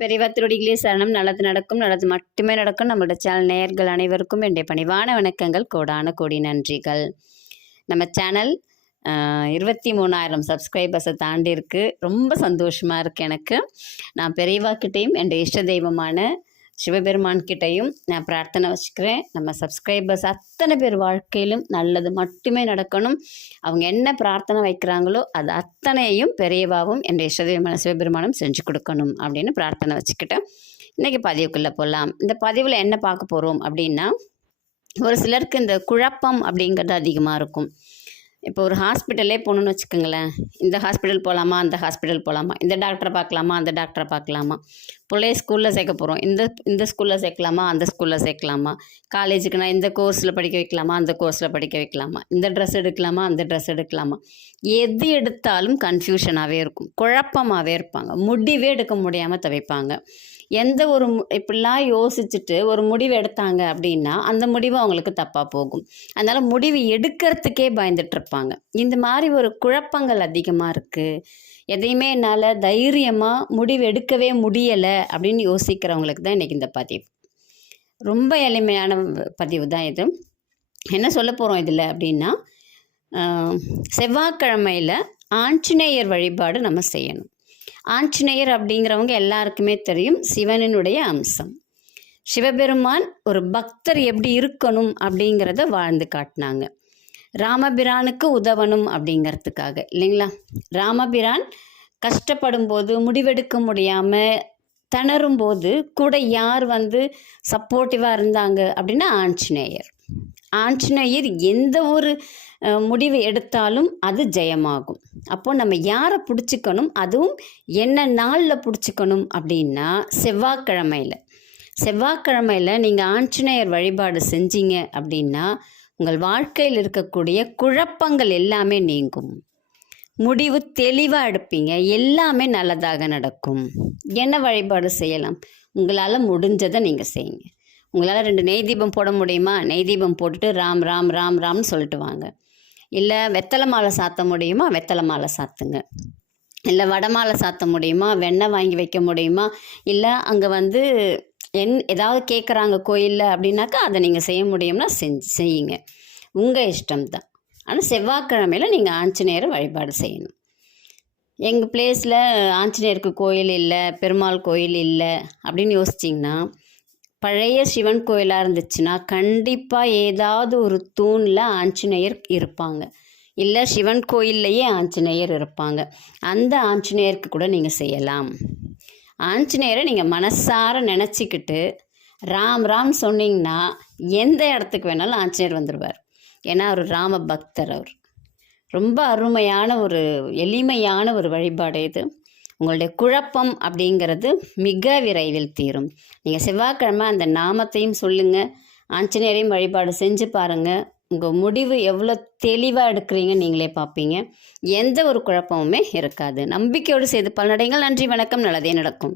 பெரியவா திருடிகளே சரணம். நல்லது நடக்கும் நல்லது மட்டுமே நடக்கும். நம்மளோட சேனல் நேயர்கள் அனைவருக்கும் என்னுடைய பணிவான வணக்கங்கள். கோடான கோடி நன்றிகள். நம்ம சேனல் இருபத்தி மூணாயிரம் சப்ஸ்கிரைபர்ஸை தாண்டி இருக்கு ரொம்ப சந்தோஷமாக இருக்குது எனக்கு. நான் பெரியவாக்கிட்டேயும் என்னுடைய இஷ்ட தெய்வமான சிவபெருமான் கிட்டையும் நான் பிரார்த்தனை வச்சுக்கிறேன். நம்ம சப்ஸ்கிரைபர்ஸ் அத்தனை பேர் வாழ்க்கையிலும் நல்லது மட்டுமே நடக்கணும். அவங்க என்ன பிரார்த்தனை வைக்கிறாங்களோ அது அத்தனையும் பெரியவாவும் என் இஷ்டதெய்வமான சிவபெருமானும் செஞ்சு கொடுக்கணும் அப்படின்னு பிரார்த்தனை வச்சுக்கிட்டேன். இன்றைக்கி பதிவுக்குள்ளே போகலாம் இந்த பதிவில் என்ன பார்க்க போகிறோம் அப்படின்னா ஒரு சிலருக்கு இந்த குழப்பம் அப்படிங்கிறது அதிகமாக இருக்கும். இப்போ ஒரு ஹாஸ்பிட்டலே போகணுன்னு வச்சுக்கோங்களேன். இந்த ஹாஸ்பிட்டல் போகலாமா அந்த ஹாஸ்பிட்டல் போகலாமா இந்த டாக்டரை பார்க்கலாமா அந்த டாக்டரை பார்க்கலாமா? பிள்ளைய ஸ்கூலில் சேர்க்க போகிறோம் இந்த இந்த ஸ்கூலில் சேர்க்கலாமா அந்த ஸ்கூலில் சேர்க்கலாமா? காலேஜுக்கு நான் இந்த கோர்ஸில் படிக்க வைக்கலாமா அந்த கோர்ஸில் படிக்க வைக்கலாமா? இந்த ட்ரெஸ் எடுக்கலாமா அந்த ட்ரெஸ் எடுக்கலாமா? எது எடுத்தாலும் கன்ஃபியூஷனாகவே இருக்கும். குழப்பமாகவே இருப்பாங்க. முடிவே எடுக்க முடியாமல் தவிப்பாங்க. எந்த ஒரு இப்படிலாம் யோசிச்சுட்டு ஒரு முடிவு எடுத்தாங்க அப்படின்னா அந்த முடிவு அவங்களுக்கு தப்பாக போகும். அதனால் முடிவு எடுக்கிறதுக்கே பயந்துட்டு இருப்பாங்க இந்த மாதிரி ஒரு குழப்பங்கள் அதிகமாக இருக்குது எதையுமே என்னால் தைரியமாக முடிவு எடுக்கவே முடியலை அப்படின்னு யோசிக்கிறவங்களுக்கு தான் இன்றைக்கி இந்த பதிவு. ரொம்ப எளிமையான பதிவு தான் இது. என்ன சொல்ல போகிறோம் இதில் அப்படின்னா செவ்வாய்க்கிழமையில் ஆஞ்சநேயர் வழிபாடு நம்ம செய்யணும். ஆஞ்சநேயர் அப்படிங்கிறவங்க எல்லாருக்குமே தெரியும் சிவனினுடைய அம்சம். சிவபெருமான் ஒரு பக்தர் எப்படி இருக்கணும் அப்படிங்கிறத வாழ்ந்து காட்டினாங்க. ராமபிரானுக்கு உதவணும் அப்படிங்கிறதுக்காக இல்லைங்களா? ராமபிரான் கஷ்டப்படும் போது முடிவெடுக்க முடியாமல் திணறும் போது கூட யார் வந்து சப்போர்ட்டிவாக இருந்தாங்க அப்படின்னா ஆஞ்சநேயர். ஆஞ்சநேயர் எந்த ஒரு முடிவு எடுத்தாலும் அது ஜெயமாகும். அப்போ நம்ம யாரை பிடிச்சிக்கணும்? அதுவும் என்ன நாளில் பிடிச்சிக்கணும் அப்படின்னா செவ்வாய்க்கிழமையில். செவ்வாய்க்கிழமையில் நீங்கள் ஆஞ்சநேயர் வழிபாடு செஞ்சீங்க அப்படின்னா உங்கள் வாழ்க்கையில் இருக்கக்கூடிய குழப்பங்கள் எல்லாமே நீங்கும். முடிவு தெளிவாக எடுப்பீங்க. எல்லாமே நல்லதாக நடக்கும். என்ன வழிபாடு செய்யலாம்? உங்களால் முடிஞ்சதை நீங்கள் செய்யுங்க. உங்களால் ரெண்டு நெய் தீபம் போட முடியுமா? நெய் தீபம் போட்டுட்டு ராம் ராம் ராம் ராம்னு சொல்லிட்டு வாங்க. இல்லை வெத்தலை மாலை சாத்த முடியுமா? வெத்தலை மாலை சாத்துங்க. இல்லை வடை மாலை சாத்த முடியுமா? வெண்ணெய் வாங்கி வைக்க முடியுமா? இல்லை அங்கே வந்து என் ஏதாவது கேட்குறாங்க கோயிலில் அப்படின்னாக்கா அதை நீங்கள் செய்ய முடியும்னா செஞ்சு செய்யுங்க. உங்கள் இஷ்டம்தான். ஆனால் செவ்வாய்க்கிழமையில் நீங்கள் ஆஞ்சநேயரை வழிபாடு செய்யணும். எங்கள் பிளேஸில் ஆஞ்சநேயருக்கு கோயில் இல்லை பெருமாள் கோயில் இல்லை அப்படின்னு யோசிச்சிங்கன்னா பழைய சிவன் கோயிலாக இருந்துச்சுன்னா கண்டிப்பாக ஏதாவது ஒரு தூணில் ஆஞ்சநேயர் இருப்பாங்க. இல்லை சிவன் கோயில்லையே ஆஞ்சநேயர் இருப்பாங்க. அந்த ஆஞ்சநேயருக்கு கூட நீங்கள் செய்யலாம். ஆஞ்சநேயரை நீங்கள் மனசார நினச்சிக்கிட்டு ராம் ராம் சொன்னீங்கன்னா எந்த இடத்துக்கு வேணாலும் ஆஞ்சநேயர் வந்துடுவார் ஏன்னா அவர் ராம பக்தர் அவர். ரொம்ப அருமையான ஒரு எளிமையான ஒரு வழிபாடு இது. உங்களுடைய குழப்பம் அப்படிங்கிறது மிக விரைவில் தீரும். நீங்கள் செவ்வாய்க்கிழமை அந்த நாமத்தையும் சொல்லுங்கள் ஆஞ்சநேயரையும் வழிபாடு செஞ்சு பாருங்கள் உங்கள் முடிவு எவ்வளோ தெளிவாக எடுக்கிறீங்க நீங்களே பார்ப்பீங்க. எந்த ஒரு குழப்பமுமே இருக்காது. நம்பிக்கையோடு செய்து பலனடைங்கள் நன்றி வணக்கம். நல்லதே நடக்கும்.